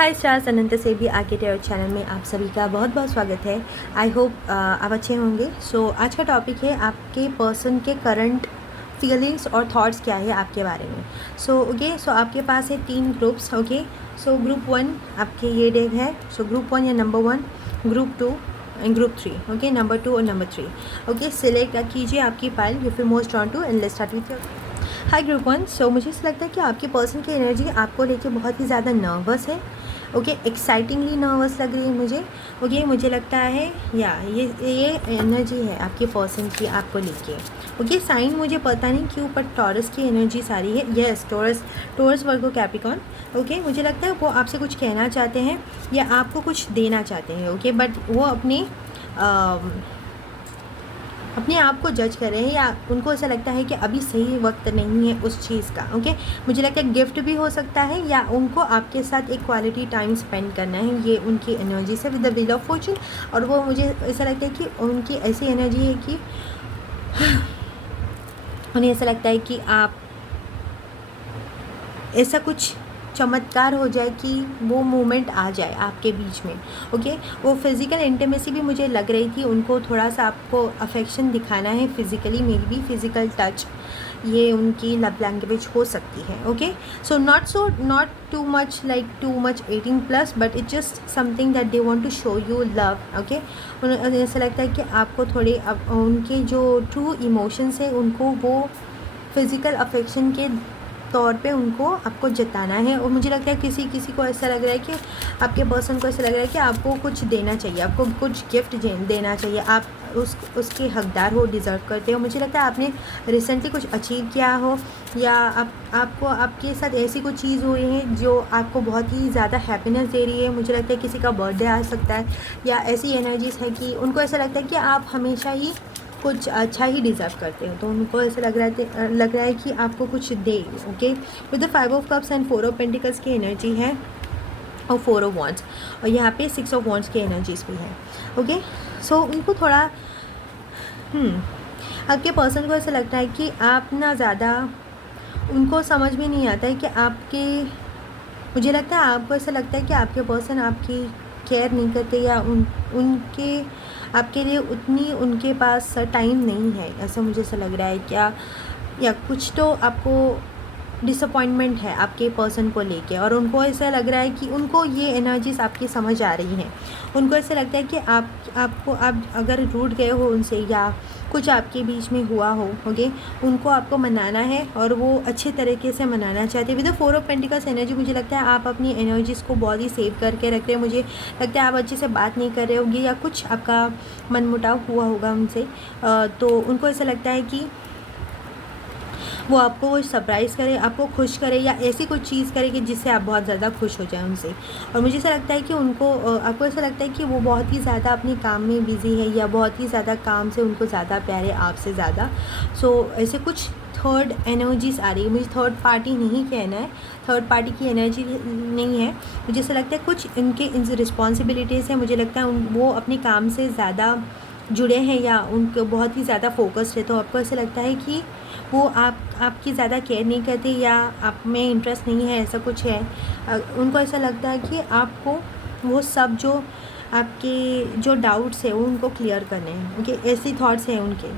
हाय stars, अनंत से भी आगे टेरो चैनल में आप सभी का बहुत बहुत स्वागत है। आई होप आप अच्छे होंगे। आज का टॉपिक है आपके पर्सन के करंट फीलिंग्स और थॉट्स क्या है आपके बारे में। सो आपके पास है 3 ग्रुप्स। ग्रुप 1 आपके ये डेक है। ग्रुप 1 या नंबर 1, ग्रुप 2 एंड ग्रुप 3। नंबर 2 और नंबर 3। सिलेक्ट कीजिए आपकी file you feel most drawn to and let's start with your. Hi group 1। मुझे ऐसा लगता है कि आपके पर्सन की एनर्जी आपको लेके बहुत ही ज़्यादा नर्वस है। एक्साइटिंगली नर्वस लग रही है मुझे। मुझे लगता है ये एनर्जी है आपके पर्सन की आपको लेके। साइन मुझे पता नहीं क्यों, पर टॉरस की एनर्जी सारी है। Yes, Taurus Virgo Capricorn. मुझे लगता है वो आपसे कुछ कहना चाहते हैं या आपको कुछ देना चाहते हैं। बट वो अपने आप को जज कर रहे हैं या उनको ऐसा लगता है कि अभी सही वक्त नहीं है उस चीज़ का। मुझे लगता है गिफ्ट भी हो सकता है या उनको आपके साथ एक क्वालिटी टाइम स्पेंड करना है। ये उनकी एनर्जी से with the wheel of Fortune. और वो मुझे ऐसा लगता है कि उनकी ऐसी एनर्जी है कि उन्हें ऐसा लगता है कि आप ऐसा कुछ चमत्कार हो जाए कि वो मोमेंट आ जाए आपके बीच में। वो फिज़िकल इंटीमेसी भी मुझे लग रही थी, उनको थोड़ा सा आपको अफेक्शन दिखाना है physically, maybe physical touch, ये उनकी लव लैंग्वेज हो सकती है। Not too much like too much 18+, but it's just something that they want to show you love. उन्हें ऐसा लगता है कि आपको थोड़े उनके जो ट्रू इमोशंस है उनको वो फिज़िकल अफेक्शन के तौर पे उनको आपको जताना है। और मुझे लगता है किसी को ऐसा लग रहा है कि आपके पर्सन को ऐसा लग रहा है कि आपको कुछ देना चाहिए, आपको कुछ गिफ्ट देना चाहिए, आप उसके हकदार हो, डिज़र्व करते हो। मुझे लगता है आपने रिसेंटली कुछ अचीव किया हो या आपको आपके साथ ऐसी कुछ चीज़ हुई है जो आपको बहुत ही ज़्यादा हैप्पीनेस दे रही है। मुझे लगता है किसी का बर्थडे आ सकता है या ऐसी एनर्जीज़ है कि उनको ऐसा लगता है कि आप हमेशा ही कुछ अच्छा ही डिज़र्व करते हो, तो उनको ऐसा लग रहा है कि आपको कुछ दे। With the 5 of cups and 4 of pentacles की एनर्जी है और 4 ऑफ वॉन्ड्स, और यहाँ पे 6 ऑफ वॉन्ड्स की एनर्जीज भी है। उनको थोड़ा आपके पर्सन को ऐसा लगता है कि आप ना ज़्यादा उनको समझ में नहीं आता है कि मुझे लगता है आपको ऐसा लगता है कि आपके पर्सन आपकी केयर नहीं करते या उनके आपके लिए उतनी उनके पास टाइम नहीं है, ऐसा मुझे ऐसा लग रहा है क्या, या कुछ तो आपको डिसअपॉइंटमेंट है आपके पर्सन को लेके। और उनको ऐसा लग रहा है कि उनको ये एनर्जीज आपकी समझ आ रही हैं। उनको ऐसा लगता है कि आप अगर रूठ गए हो उनसे या कुछ आपके बीच में हुआ हो, उनको आपको मनाना है और वो अच्छे तरीके से मनाना चाहते हैं। With the 4 of pentacles energy मुझे लगता है आप अपनी एनर्जीज़ को बहुत ही सेव करके रख रहे हैं। मुझे लगता है आप अच्छे से बात नहीं कर रहे होंगे या कुछ आपका मनमुटाव हुआ होगा उनसे। तो उनको ऐसा लगता है कि वो आपको सरप्राइज़ करे, आपको खुश करे या ऐसी कुछ चीज़ करे कि जिससे आप बहुत ज़्यादा खुश हो जाएं उनसे। और मुझे ऐसा लगता है कि आपको ऐसा लगता है कि वो बहुत ही ज़्यादा अपने काम में बिज़ी है या बहुत ही ज़्यादा काम से उनको ज़्यादा प्यार है आपसे ज़्यादा। ऐसे कुछ थर्ड एनर्जीज़ आ रही है। मुझे थर्ड पार्टी नहीं कहना है, थर्ड पार्टी की एनर्जी नहीं है। मुझे ऐसा लगता है कुछ इनके रिस्पॉन्सिबिलिटीज़ हैं। मुझे लगता है वो अपने काम से ज़्यादा जुड़े हैं या उनको बहुत ही ज़्यादा फोकस्ड है। तो आपको ऐसा लगता है कि वो आपकी ज़्यादा केयर नहीं करते या आप में इंटरेस्ट नहीं है, ऐसा कुछ है। उनको ऐसा लगता है कि आपको वो सब जो आपके जो डाउट्स है वो उनको क्लियर करने हैं। ऐसी थॉट्स हैं उनके।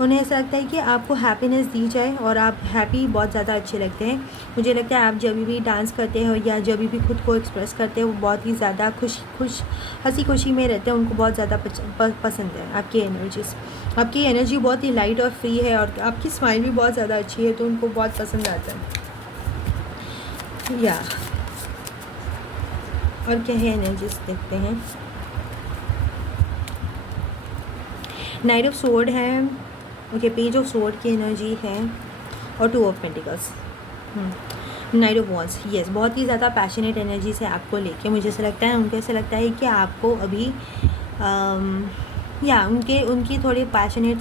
उन्हें ऐसा लगता है कि आपको हैप्पीनेस दी जाए और आप हैप्पी बहुत ज़्यादा अच्छे लगते हैं। मुझे लगता है आप जब भी डांस करते हो या जब भी खुद को एक्सप्रेस करते हो वो बहुत ही ज़्यादा हंसी खुशी में रहते हैं। उनको बहुत ज़्यादा पसंद है आपकी एनर्जीज़। आपकी एनर्जी बहुत ही लाइट और फ्री है और आपकी स्माइल भी बहुत ज़्यादा अच्छी है, तो उनको बहुत पसंद आता है। या और क्या है एनर्जीज देखते हैं। नाइट ऑफ स्वॉर्ड है, पेज ऑफ स्वॉर्ड की एनर्जी है और 2 of pentacles, night of wands. Yes, बहुत ही ज़्यादा पैशनेट एनर्जी से आपको लेके मुझे ऐसा लगता है, उनको ऐसा लगता है कि आपको अभी उनकी थोड़ी पैशनेट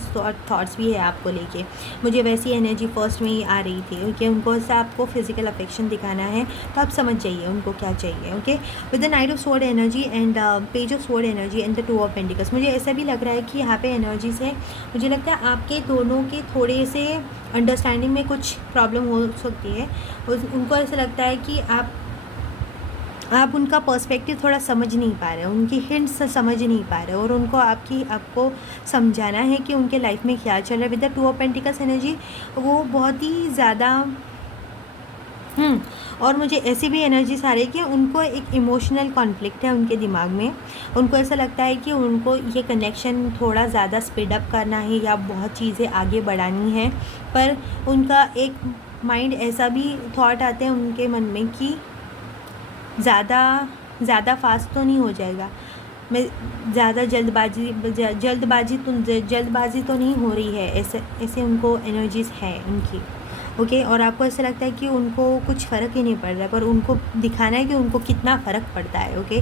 थॉट्स भी है आपको लेके। मुझे वैसी एनर्जी फर्स्ट में ही आ रही थी कि उनको ऐसा आपको फिजिकल अफेक्शन दिखाना है, तो आप समझ जाइए उनको क्या चाहिए। With the night of sword energy and page of sword energy and the 2 of pentacles, मुझे ऐसा भी लग रहा है कि यहाँ पे एनर्जीज है। मुझे लगता है आपके दोनों के थोड़े से अंडरस्टैंडिंग में कुछ प्रॉब्लम हो सकती है। उनको ऐसा लगता है कि आप उनका पर्सपेक्टिव थोड़ा समझ नहीं पा रहे, उनकी हिंट्स समझ नहीं पा रहे, और उनको आपको समझाना है कि उनके लाइफ में क्या चल रहा है। With the two of pentacles energy वो बहुत ही ज़्यादा और मुझे ऐसी भी एनर्जीज आ रही है कि उनको एक इमोशनल कॉन्फ्लिक्ट है उनके दिमाग में। उनको ऐसा लगता है कि उनको ये कनेक्शन थोड़ा ज़्यादा स्पीड अप करना है या बहुत चीज़ें आगे बढ़ानी है, पर उनका एक माइंड ऐसा भी थॉट आते हैं उनके मन में कि ज़्यादा फास्ट तो नहीं हो जाएगा, मैं ज़्यादा जल्दबाजी तो नहीं हो रही है, ऐसे उनको एनर्जीज़ है उनकी। ओके, और आपको ऐसा लगता है कि उनको कुछ फ़र्क ही नहीं पड़ रहा है, पर उनको दिखाना है कि उनको कितना फ़र्क पड़ता है। ओके,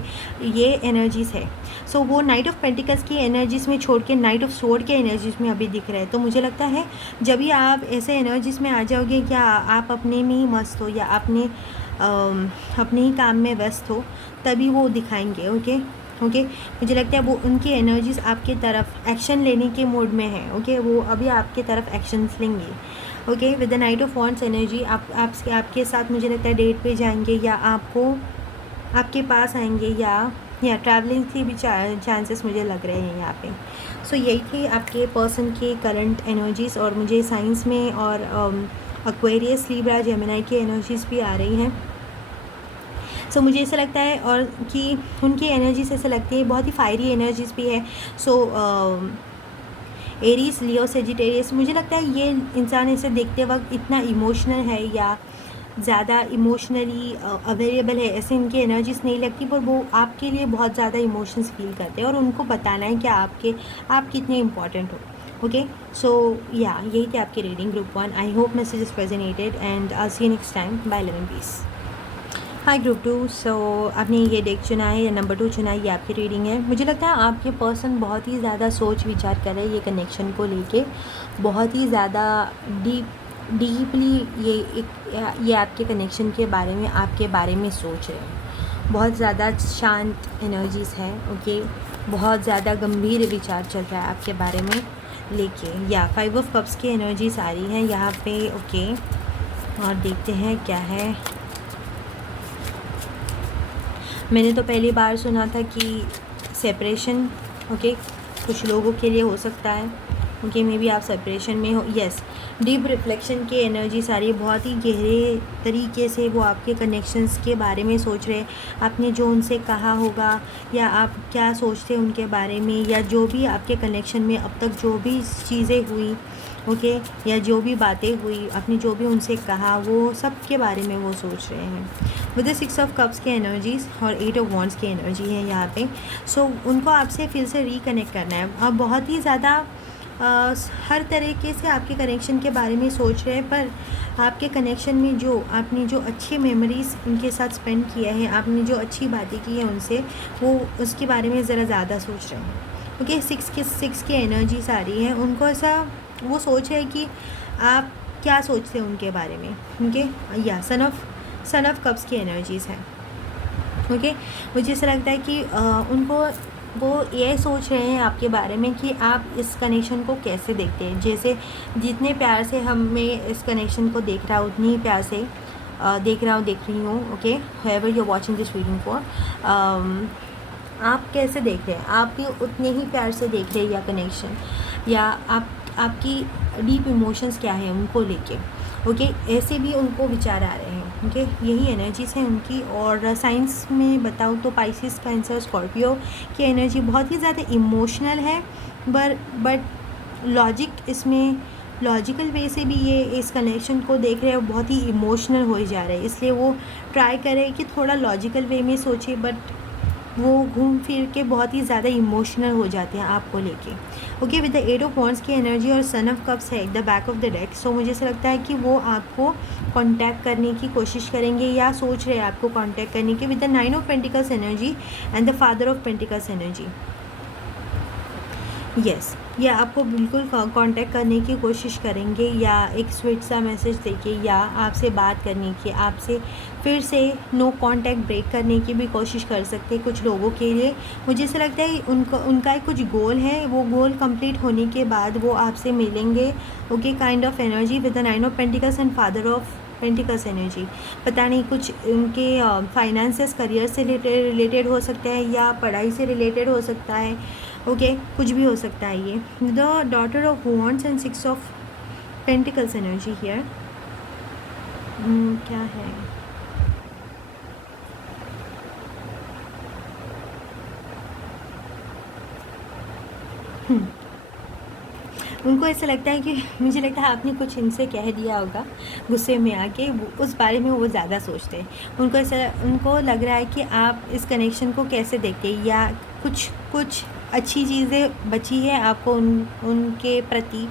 ये एनर्जीज़ है। सो वो नाइट ऑफ पेंटिकल्स की एनर्जीज़ में छोड़ के नाइट ऑफ स्वॉर्ड के एनर्जीज़ में अभी दिख रहा है। तो मुझे लगता है जब भी आप ऐसे एनर्जीज़ में आ जाओगे, क्या आप अपने में ही मस्त हो या अपने ही काम में व्यस्त हो, तभी वो दिखाएंगे। ओके, मुझे लगता है वो उनकी एनर्जीज़ आपके तरफ एक्शन लेने के मोड में है। ओके, वो अभी आपके तरफ एक्शंस लेंगे। Okay, with the night of wands energy आपके साथ मुझे लगता है डेट पे जाएंगे या आपके पास आएंगे या ट्रैवलिंग की भी चांसेस मुझे लग रहे हैं यहाँ पे। सो यही थी आपके पर्सन के करंट एनर्जीज़, और मुझे साइंस में और एक्वेरियस, लिब्रा, जेमिनी की एनर्जीज़ भी आ रही हैं। सो मुझे ऐसा लगता है और कि उनकी एनर्जीज ऐसे लगती है बहुत ही फायरी एनर्जीज भी है। सो एरीज, लियो, सेजिटेरियस, मुझे लगता है ये इंसान इसे देखते वक्त इतना इमोशनल है या ज़्यादा इमोशनली अवेलेबल है, ऐसे इनकी एनर्जीज नहीं लगती, पर वो आपके लिए बहुत ज़्यादा इमोशंस फील करते हैं और उनको बताना है कि आप कितने इंपॉर्टेंट हो। ओके, सो या यही थी आपकी reading group 1। I hope message is resonated and I see you next time. Bye, love and peace. Hi group 2। सो आपने ये डेक चुना है या नंबर 2 चुना है, ये आपकी रीडिंग है। मुझे लगता है आपके पर्सन बहुत ही ज़्यादा सोच विचार कर रहे हैं ये कनेक्शन को लेके, बहुत ही ज़्यादा डीपली ये आपके कनेक्शन के बारे में, आपके बारे में सोच रहे हैं। बहुत ज़्यादा शांत एनर्जीज़ है। ओके, बहुत ज़्यादा गंभीर विचार चल रहा है आपके बारे में लेके, या 5 ऑफ कप्स की एनर्जीज आ रही हैं यहाँ पे। ओके, और देखते हैं क्या है। मैंने तो पहली बार सुना था कि सेपरेशन, ओके, कुछ लोगों के लिए हो सकता है। ओके, मे बी आप सेपरेशन में हो। यस, डीप रिफ्लेक्शन की एनर्जी सारी, बहुत ही गहरे तरीके से वो आपके कनेक्शंस के बारे में सोच रहे हैं। आपने जो उनसे कहा होगा या आप क्या सोचते हैं उनके बारे में, या जो भी आपके कनेक्शन में अब तक जो भी चीज़ें हुई, ओके, या जो भी बातें हुई, आपने जो भी उनसे कहा, वो सब के बारे में वो सोच रहे हैं। विद द 6 ऑफ कप्स की एनर्जीज़ और 8 ऑफ वॉन्ड्स की एनर्जी है यहाँ पे। सो उनको आपसे फिर से रिकनेक्ट करना है। आप बहुत ही ज़्यादा हर तरीके से आपके कनेक्शन के बारे में सोच रहे हैं, पर आपके कनेक्शन में आपने जो अच्छे मेमोरीज़ उनके साथ स्पेंड किया है, आपने जो अच्छी बातें की है उनसे, वो उसके बारे में ज़रा ज़्यादा सोच रहे हैं। ओके, 6 की एनर्जीज आ रही है। उनको ऐसा वो सोच है कि आप क्या सोचते हैं उनके बारे में। ओके, या सन ऑफ कप्स की एनर्जीज़ है। ओके, मुझे ऐसा लगता है कि उनको वो ये सोच रहे हैं आपके बारे में कि आप इस कनेक्शन को कैसे देखते हैं। जैसे जितने प्यार से हमें इस कनेक्शन को देख रहा है, उतनी ही प्यार से देख रही हूँ। Okay, wherever you are watching this reading for, आप कैसे देख रहे हैं, आप भी उतने ही प्यार से देख रहे हैं या कनेक्शन, या आपकी डीप इमोशंस क्या है उनको लेके। ओके, ऐसे भी उनको विचार आ रहे हैं। ओके, यही एनर्जीज़ हैं उनकी। और साइंस में बताऊँ तो पाइसिस, कैंसर, स्कॉर्पियो की एनर्जी बहुत ही ज़्यादा इमोशनल है, बट लॉजिकल वे से भी ये इस कनेक्शन को देख रहे हैं, बहुत ही इमोशनल हो जा रहे हैं। इसलिए वो ट्राई करें कि थोड़ा लॉजिकल वे में सोचे, बट वो घूम फिर के बहुत ही ज़्यादा इमोशनल हो जाते हैं आपको लेके। Okay, with the 8 of wands की एनर्जी और सन ऑफ कप्स है the back of the deck. So मुझे ऐसा लगता है कि वो आपको कांटेक्ट करने की कोशिश करेंगे या सोच रहे हैं आपको कांटेक्ट करने की, with the 9 of pentacles energy and the father of pentacles energy. Yes, या आपको बिल्कुल कांटेक्ट करने की कोशिश करेंगे, या एक स्वीट सा मैसेज देके, या आपसे बात करने की, आपसे फिर से नो कांटेक्ट ब्रेक करने की भी कोशिश कर सकते हैं कुछ लोगों के लिए। मुझे ऐसा लगता है उनका एक कुछ गोल है, वो गोल कंप्लीट होने के बाद वो आपसे मिलेंगे। Okay, kind of energy with the 9 of pentacles and father of pentacles energy, पता नहीं कुछ उनके फाइनेंसेस करियर से रिलेटेड हो सकता है या पढ़ाई से रिलेटेड हो सकता है। ओके, कुछ भी हो सकता है ये। The daughter of wands and 6 of pentacles energy here क्या है? उनको ऐसा लगता है कि मुझे लगता है आपने कुछ इनसे कह दिया होगा गुस्से में आके, उस बारे में वो ज़्यादा सोचते हैं। उनको लग रहा है कि आप इस कनेक्शन को कैसे देखते हैं, या कुछ अच्छी चीज़ें बची है आपको उनके प्रति।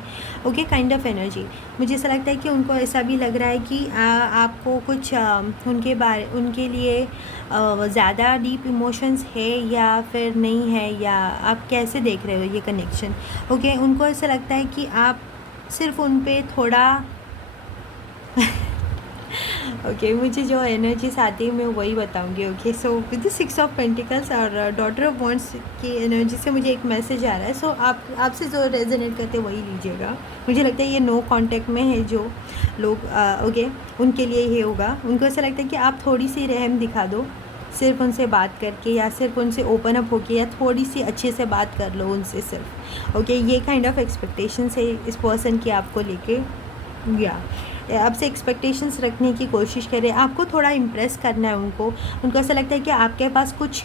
Okay, kind of energy. मुझे ऐसा लगता है कि उनको ऐसा भी लग रहा है कि आपको कुछ उनके लिए ज़्यादा डीप इमोशंस है या फिर नहीं है, या आप कैसे देख रहे हो ये कनेक्शन। ओके, उनको ऐसा लगता है कि आप सिर्फ उन पे थोड़ा ओके, मुझे जो एनर्जीज आती है मैं वही बताऊंगी। Okay, so with the 6 of pentacles और डॉटर ऑफ वॉन्ड्स की एनर्जी से मुझे एक मैसेज आ रहा है। सो आपसे जो रेजोनेट करते हैं वही लीजिएगा। मुझे लगता है ये नो कांटेक्ट में है जो लोग, ओके, उनके लिए ये होगा। उनको ऐसा लगता है कि आप थोड़ी सी रहम दिखा दो, सिर्फ उनसे बात करके, या सिर्फ उनसे ओपन अप होके, या थोड़ी सी अच्छे से बात कर लो उनसे सिर्फ। ओके, ये काइंड ऑफ एक्सपेक्टेशंस है इस पर्सन की आपको लेके, या आपसे एक्सपेक्टेशंस रखने की कोशिश करें। आपको थोड़ा इम्प्रेस करना है उनको ऐसा लगता है कि आपके पास कुछ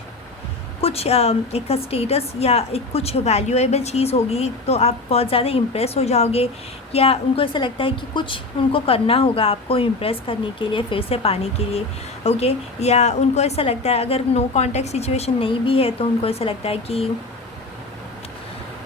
एक स्टेटस या एक कुछ वैल्यूएबल चीज़ होगी तो आप बहुत ज़्यादा इम्प्रेस हो जाओगे, या उनको ऐसा लगता है कि कुछ उनको करना होगा आपको इम्प्रेस करने के लिए, फिर से पाने के लिए। ओके, या उनको ऐसा लगता है अगर नो कॉन्टैक्ट सिचुएशन नहीं भी है तो उनको ऐसा लगता है कि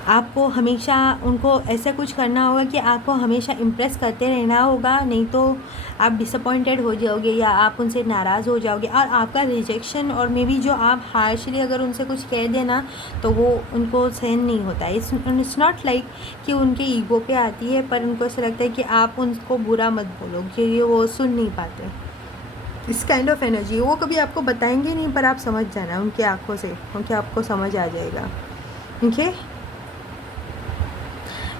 आपको हमेशा उनको ऐसा कुछ करना होगा कि आपको हमेशा इम्प्रेस करते रहना होगा, नहीं तो आप डिसअपॉइंटेड हो जाओगे या आप उनसे नाराज़ हो जाओगे। और आपका रिजेक्शन और मे बी जो आप हार्शली अगर उनसे कुछ कह देना तो वो उनको सहन नहीं होता है। इट्स नॉट लाइक कि उनके ईगो पे आती है, पर उनको ऐसा लगता है कि आप उनको बुरा मत बोलो क्योंकि वो सुन नहीं पाते। इस काइंड ऑफ एनर्जी वो कभी आपको बताएंगे नहीं, पर आप समझ जाना उनकी आँखों से, उनके आपको समझ आ जाएगा। ओके,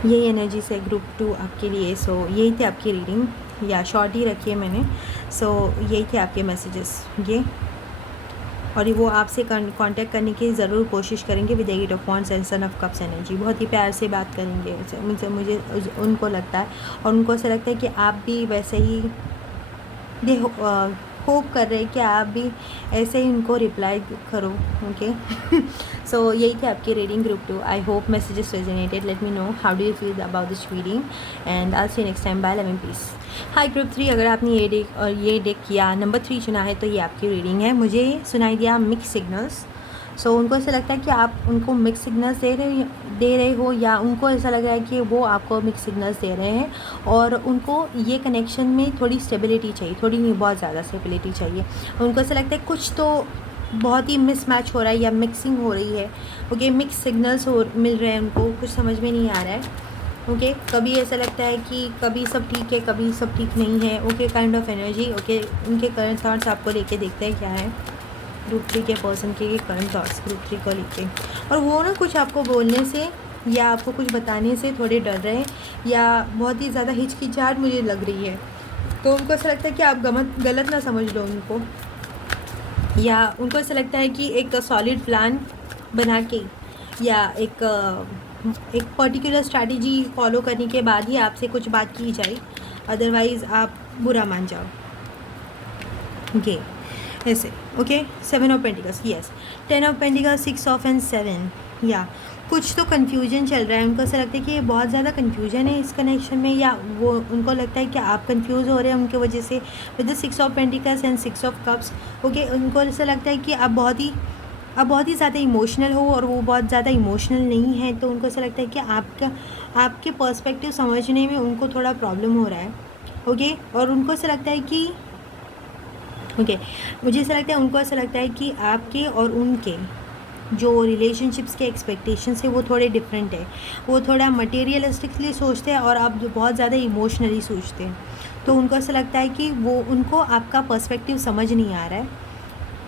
यही एनर्जी से ग्रुप 2 आपके लिए। सो यही थे आपकी रीडिंग, या शॉर्ट ही रखी है मैंने। सो यही थे आपके मैसेजेस ये, और वो आपसे कांटेक्ट करने की ज़रूर कोशिश करेंगे with 8 of wands and 7 of cups energy. बहुत ही प्यार से बात करेंगे मुझे उनको लगता है, और उनको ऐसा लगता है कि आप भी वैसे ही होप कर रहे हैं कि आप भी ऐसे ही उनको रिप्लाई करो। ओके, सो यही थी आपकी reading group 2। I hope messages resonated. Let me know how do you feel about this reading, and I see next time. Bye, love and peace. Hi group 3, अगर आपने ये डेक या नंबर 3 चुना है तो ये आपकी रीडिंग है। मुझे सुनाई दिया मिक्स सिग्नल्स। सो उनको ऐसा लगता है कि आप उनको मिक्स सिग्नल्स दे रहे हो, या उनको ऐसा लग रहा है कि वो आपको मिक्स सिग्नल्स दे रहे हैं, और उनको ये कनेक्शन में थोड़ी स्टेबिलिटी चाहिए, थोड़ी नहीं बहुत ज़्यादा स्टेबिलिटी चाहिए। उनको ऐसा लगता है कुछ तो बहुत ही मिसमैच हो रहा है या मिक्सिंग हो रही है। ओके, मिक्स सिग्नल्स मिल रहे हैं उनको, कुछ समझ में नहीं आ रहा है। ओके, कभी ऐसा लगता है कि कभी सब ठीक है, कभी सब ठीक नहीं है। Okay, kind of energy. Okay, उनके करंट थॉट्स आपको लेके देखते हैं क्या है ग्रुप 3 के पर्सन के करंट थॉट्स ग्रुप 3 को लेके। और वो ना कुछ आपको बोलने से या आपको कुछ बताने से थोड़े डर रहे हैं, या बहुत ही ज़्यादा हिचकिचाहट मुझे लग रही है। तो उनको ऐसा लगता है कि आप गलत ना समझ लो उनको, या उनको ऐसा लगता है कि एक सॉलिड प्लान बना के या एक पर्टिकुलर स्ट्रैटेजी फॉलो करने के बाद ही आपसे कुछ बात की जाए, अदरवाइज़ आप बुरा मान जाओ। ये ऐसे। Okay, 7 of pentacles, yes, 10 of pentacles, 6 of and 7। या कुछ तो कन्फ्यूजन चल रहा है। उनको ऐसा लगता है कि ये बहुत ज़्यादा कन्फ्यूजन है इस कनेक्शन में, या वो उनको लगता है कि आप कंफ्यूज हो रहे हैं उनकी वजह से with the 6 of pentacles and 6 of cups. Okay, उनको ऐसा लगता है कि आप बहुत ही ज़्यादा इमोशनल हो, और वो बहुत ज़्यादा इमोशनल नहीं है। तो उनको ऐसा लगता है कि आपके पर्सपेक्टिव समझने में उनको थोड़ा प्रॉब्लम हो रहा है। ओके, और उनको ऐसा लगता है कि मुझे ऐसा लगता है उनको ऐसा लगता है कि आपके और उनके जो रिलेशनशिप्स के एक्सपेक्टेशंस है वो थोड़े डिफरेंट है। वो थोड़ा मटेरियलिस्टिकली सोचते हैं और आप जो बहुत ज़्यादा इमोशनली सोचते हैं। तो उनको ऐसा लगता है कि उनको आपका पर्सपेक्टिव समझ नहीं आ रहा है,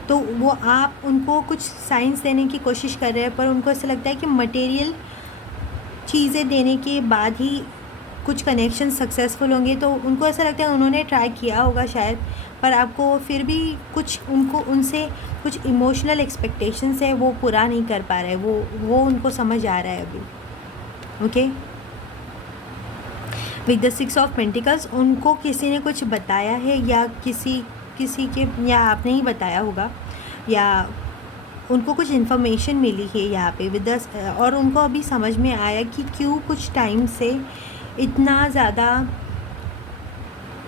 तो वो आप उनको कुछ साइंस देने की कोशिश कर रहे हैं, पर उनको ऐसा लगता है कि मटेरियल चीज़ें देने के बाद ही कुछ कनेक्शन सक्सेसफुल होंगे तो उनको ऐसा लगता है उन्होंने ट्राई किया होगा शायद, पर आपको फिर भी कुछ उनको उनसे कुछ इमोशनल एक्सपेक्टेशंस है वो पूरा नहीं कर पा रहे, वो उनको समझ आ रहा है अभी। Okay, with the 6 of pentacles, उनको किसी ने कुछ बताया है या किसी के या आपने ही बताया होगा, या उनको कुछ इन्फॉर्मेशन मिली है यहाँ पे विद द, और उनको अभी समझ में आया कि क्यों कुछ टाइम से इतना ज़्यादा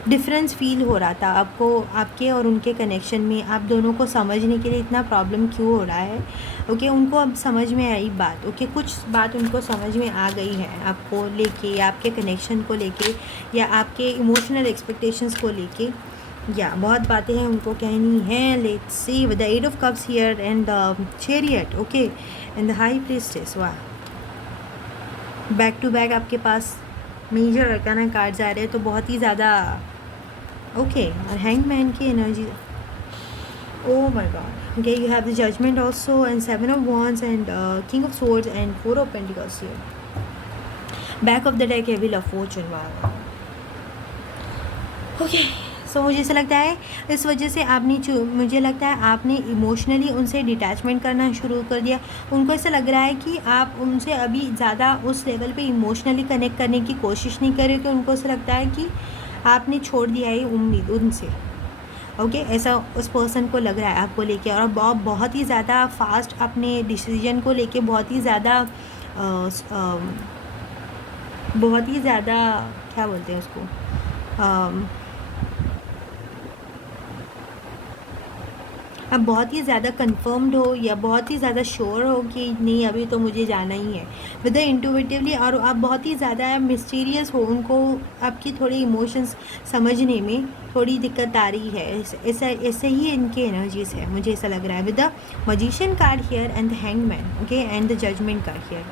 डिफरेंस फील हो रहा था आपको, आपके और उनके कनेक्शन में, आप दोनों को समझने के लिए इतना प्रॉब्लम क्यों हो रहा है। ओके, उनको अब समझ में आई बात। ओके, कुछ बात उनको समझ में आ गई है आपको लेके, या आपके कनेक्शन को लेके, या आपके इमोशनल एक्सपेक्टेशंस को लेके, या बहुत बातें हैं उनको कहनी है। Let's see with the 8 of cups here and the chariot. Okay, and the high priestess. वाह, बैक टू बैक आपके पास मेजर अरकाना कार्ड्स आ रहे हैं, तो बहुत ही ज़्यादा। ओके, और हैंगमैन की energy, oh my god. Okay, you have the judgment also and 7 of wands and king of swords and 4 of pentacles here. Back of the deck है wheel of fortune। wow. Okay, so मुझे ऐसा लगता है इस वजह से आपने मुझे लगता है आपने इमोशनली उनसे डिटैचमेंट करना शुरू कर दिया। उनको ऐसा लग रहा है कि आप उनसे अभी ज़्यादा उस लेवल पे इमोशनली कनेक्ट करने की कोशिश नहीं कर रहे, कि उनको ऐसा लगता है कि आपने छोड़ दिया है उम्मीद उनसे। ओके, ऐसा उस पर्सन को लग रहा है आपको लेके, और बहुत ही ज़्यादा फास्ट अपने डिसीजन को लेके बहुत ही ज़्यादा क्या बोलते हैं उसको, आप बहुत ही ज़्यादा कंफर्म्ड हो या बहुत ही ज़्यादा श्योर हो कि नहीं अभी तो मुझे जाना ही है विद द इंट्यूटिवली, और आप बहुत ही ज़्यादा मिस्टीरियस हो, उनको आपकी थोड़ी इमोशंस समझने में थोड़ी दिक्कत आ रही है। ऐसे ही इनके एनर्जीज है, मुझे ऐसा लग रहा है with the magician card here and the hangman. Okay, and the judgment card here.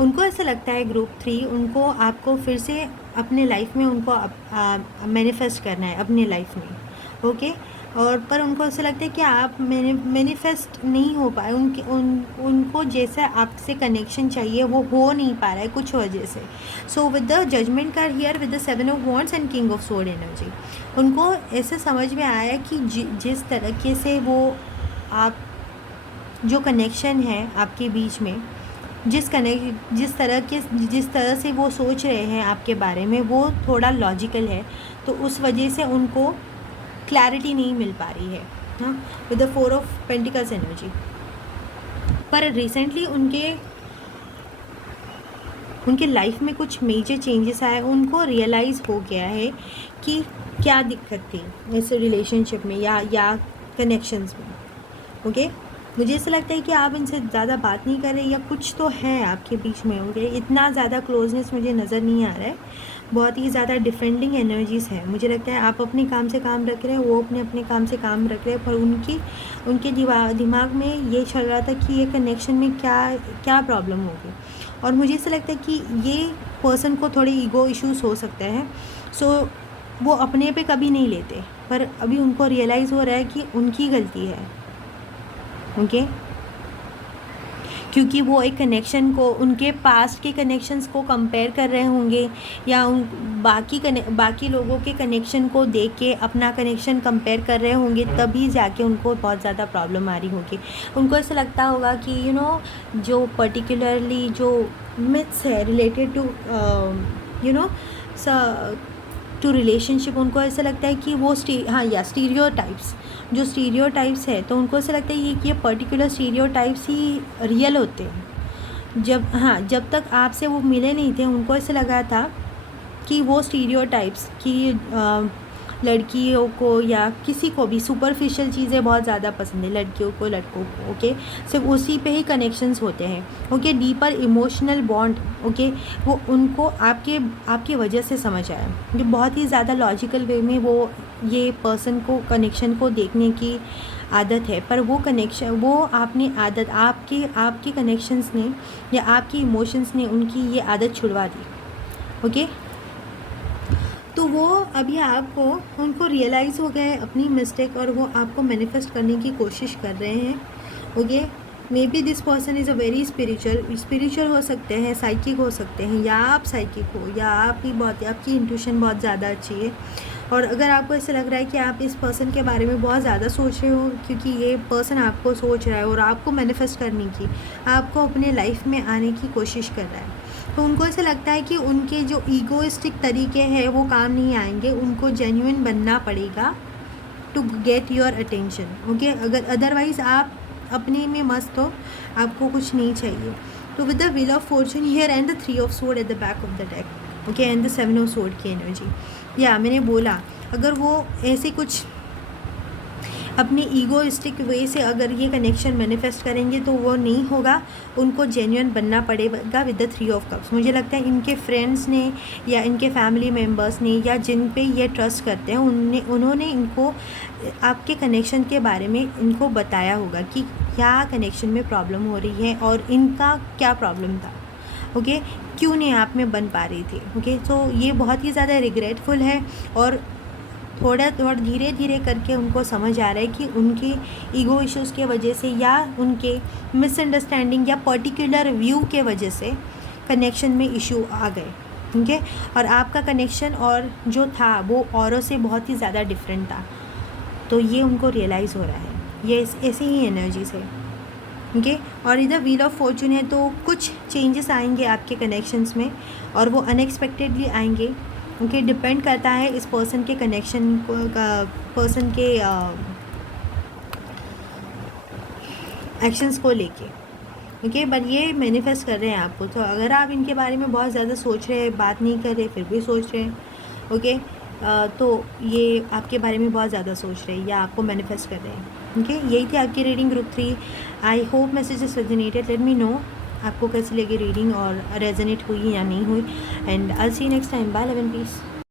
उनको ऐसा लगता है ग्रुप 3 उनको आपको फिर से अपने लाइफ में उनको मैनिफेस्ट करना है अपने लाइफ में। ओके, और पर उनको ऐसा लगता है कि आप मैनिफेस्ट नहीं हो पाए, उनको जैसा आपसे कनेक्शन चाहिए वो हो नहीं पा रहा है कुछ वजह से। So with the judgment card here with the 7 of wands and king of sword energy, उनको ऐसे समझ में आया कि जिस तरीके से वो आप जो कनेक्शन है आपके बीच में, जिस तरह से वो सोच रहे हैं आपके बारे में वो थोड़ा लॉजिकल है, तो उस वजह से उनको क्लैरिटी नहीं मिल पा रही है। हाँ, with the 4 of pentacles energy. पर रिसेंटली उनके लाइफ में कुछ मेजर चेंजेस आए, उनको रियलाइज़ हो गया है कि क्या दिक्कत थी ऐसे रिलेशनशिप में या कनेक्शंस में। ओके, मुझे ऐसा लगता है कि आप इनसे ज़्यादा बात नहीं कर रहे, या कुछ तो है आपके बीच में। होंगे इतना ज़्यादा क्लोजनेस मुझे नज़र नहीं आ रहा है, बहुत ही ज़्यादा डिफेंडिंग एनर्जीज़ है। मुझे लगता है आप अपने काम से काम रख रहे हैं, वो अपने काम से काम रख रहे हैं, पर उनके दिमाग में ये चल रहा था कि ये कनेक्शन में क्या प्रॉब्लम होगी। और मुझे ऐसा लगता है कि ये पर्सन को थोड़े ईगो इश्यूज़ हो सकते हैं, सो वो अपने पे कभी नहीं लेते, पर अभी उनको रियलाइज़ हो रहा है कि उनकी गलती है। ओके, क्योंकि वो एक कनेक्शन को, उनके पास्ट के कनेक्शंस को कंपेयर कर रहे होंगे, या बाकी लोगों के कनेक्शन को देख के अपना कनेक्शन कंपेयर कर रहे होंगे, तभी जाके उनको बहुत ज़्यादा प्रॉब्लम आ रही होगी। उनको ऐसा लगता होगा कि जो पर्टिकुलरली जो मिथ्स है रिलेटेड टू रिलेशनशिप, उनको ऐसा लगता है कि वो स्टीरियोटाइप्स, जो स्टीरियोटाइप्स है, तो उनको ऐसा लगता है कि ये पर्टिकुलर स्टीरियोटाइप्स ही रियल होते हैं। जब तक आपसे वो मिले नहीं थे, उनको ऐसा लगा था कि वो स्टीरियोटाइप्स कि लड़कियों को या किसी को भी सुपरफिशियल चीज़ें बहुत ज़्यादा पसंद है, लड़कियों को लड़कों को। ओके, सिर्फ उसी पे ही कनेक्शंस होते हैं। Okay, deeper emotional bond, okay, वो उनको आपके वजह से समझ आया। ये बहुत ही ज़्यादा लॉजिकल वे में वो ये पर्सन को कनेक्शन को देखने की आदत है, पर वो आपने आदत आपके कनेक्शंस ने या आपके इमोशंस ने उनकी ये आदत छुड़वा दी। ओके, तो वो अभी उनको रियलाइज़ हो गया है अपनी मिस्टेक, और वो आपको मैनिफेस्ट करने की कोशिश कर रहे हैं। Okay, may be this person is a very spiritual हो सकते हैं, साइकिक हो सकते हैं, या आप साइकिक हो, या आपकी इंट्यूशन बहुत ज़्यादा अच्छी है। और अगर आपको ऐसा लग रहा है कि आप इस पर्सन के बारे में बहुत ज़्यादा सोच रहे हो, क्योंकि ये पर्सन आपको सोच रहा है और आपको मैनिफेस्ट करने की, आपको अपने लाइफ में आने की कोशिश कर रहा है, तो उनको ऐसा लगता है कि उनके जो ईगोइस्टिक तरीके हैं वो काम नहीं आएंगे, उनको जेन्युइन बनना पड़ेगा to get your attention. Okay, अगर अदरवाइज़ आप अपने में मस्त हो, आपको कुछ नहीं चाहिए। तो with the wheel of Fortune here and the 3 of sword at the back of the deck, okay, and the 7 of sword की एनर्जी। या मैंने बोला, अगर वो ऐसे कुछ अपने ईगोइस्टिक वे से अगर ये कनेक्शन मैनिफेस्ट करेंगे तो वो नहीं होगा, उनको जेन्युइन बनना पड़ेगा विद द 3 ऑफ कप्स। मुझे लगता है इनके फ्रेंड्स ने या इनके फैमिली मेम्बर्स ने या जिन पे ये ट्रस्ट करते हैं उन्होंने इनको आपके कनेक्शन के बारे में इनको बताया होगा कि क्या कनेक्शन में प्रॉब्लम हो रही है और इनका क्या प्रॉब्लम था, ओके, क्यों नहीं आप में बन पा रही थी। ओके, तो ये बहुत ही ज़्यादा रिग्रेटफुल है और थोड़ा धीरे धीरे करके उनको समझ आ रहा है कि उनके ईगो इश्यूज़ के वजह से या उनके मिसअंडरस्टैंडिंग या पर्टिकुलर व्यू के वजह से कनेक्शन में इशू आ गए। ठीक है, और आपका कनेक्शन और जो था वो औरों से बहुत ही ज़्यादा डिफरेंट था, तो ये उनको रियलाइज़ हो रहा है, ये ऐसी ही एनर्जी से। ओके, और इधर व्हील ऑफ फॉर्चून है, तो कुछ चेंजेस आएंगे आपके कनेक्शंस में और वो अनएक्सपेक्टेडली आएंगे। ओके, डिपेंड करता है इस पर्सन के कनेक्शन को पर्सन के एक्शंस को लेके। ओके, बट ये मैनिफेस्ट कर रहे हैं आपको, तो अगर आप इनके बारे में बहुत ज़्यादा सोच रहे हैं, बात नहीं कर रहे फिर भी सोच रहे हैं, ओके, तो ये आपके बारे में बहुत ज़्यादा सोच रहे हैं या आपको मैनिफेस्ट कर रहे हैं। ओके, यही थी आपकी रीडिंग ग्रुप 3। आई hope messages resonated, let me no आपको कैसी लगी रीडिंग और रेजोनेट हुई या नहीं हुई। And I see next time, bye, love and piece.